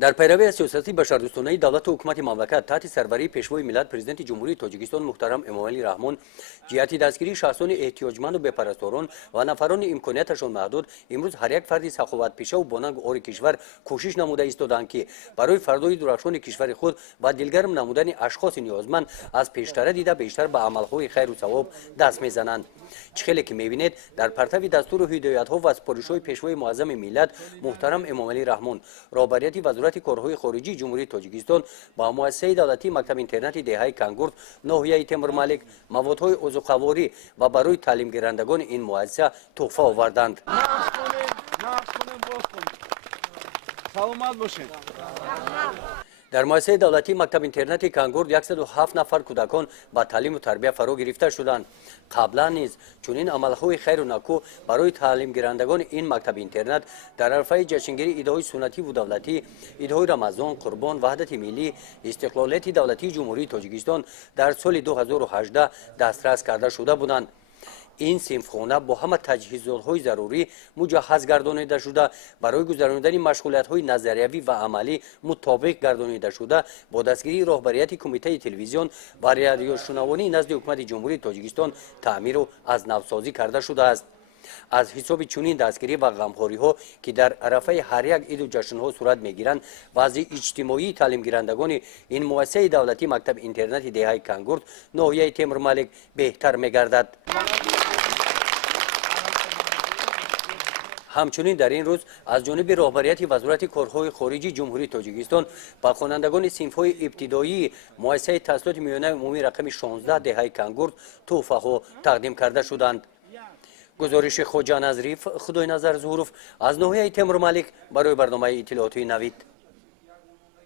در پیروی سیاستی بشردوستانه دولت و حکومت مملکت تحت سروری پشوی ملت پرزیدنتی جمهوری تاجیکستان محترم امومالی رحمون جهت دستگیری شخصان احتیاجمند و بپرستاران و نفران امکانیتشان محدود امروز هر یک فردی سخاوتپیشه و بانگ آر کشور کوشش نموده ایستادند که برای فردای درخشان کشور خود و دلگرم نمودن اشخاص نیازمند از پیشتر دیده بیشتر به عملهای خیر و سواب دست میزنند. چخیلی که میبینید در پرتو دستور و هدایت‌ها و سپورش‌های پشوی معظم ملت محترم امومالی رحمون رهبری وزارتی کارهای خارجی جمهوری تاجیکستان با مؤسسه دولتی مکتب اینترنتی دهاي کانگورت نوحیه تمورمالک موادهای عضوخواری و برای تعلیم گیرندگان این مؤسسه تحفه آوردند. در مؤسسه دولتی مکتب اینترنتی کانگورت 107 نفر کودکان با تعلیم و تربیت فرا گرفته شدند. قبلا نیز چنین عملهای خیر و نکو برای تعلیم گیرندگان این مکتب اینترنت در عرصه جشنگیری ایدهای سنتی و دولتی، ایدهای رمضان، قربان، وحدتی ملی، استقلالیت دولتی جمهوری تاجیکستان در سال 2018 دسترس کرده شده بودند. این صنفخانه با همه تجهیزات‌های ضروری مجهز گردانیده شده برای گذراندن مشغولیت‌های نظریوی و عملی مطابق گردانیده شده با دستگیری رهبریت کمیته تلویزیون و رادیوشنوانی نزد حکومت جمهوری تاجیکستان تعمیر و از نوسازی کرده شده است. از حساب چنین دستگیری و غمخوری‌ها که در عرفه هر یک عید و جشن‌ها صورت می‌گیرند وضع اجتماعی تعلیم گیرندگان این مؤسسه دولتی مکتب اینترنتی دهاي کانگورت نوحیه تمورمالک بهتر می‌گردد. همچنین در این روز از جانب رهبریت وزارت کارهای خارجی جمهوری تاجیکستان با خوانندگان صنف‌های ابتدایی مؤسسه تحصیلات میانه عمومی رقم 16 دهاي کانگورت تحفه‌ها تقدیم کرده شدند. گزارش خوجا نظریف خدای نظر ظهورف از نوحیه تمورمالک برای برنامه اطلاعاتی نوید.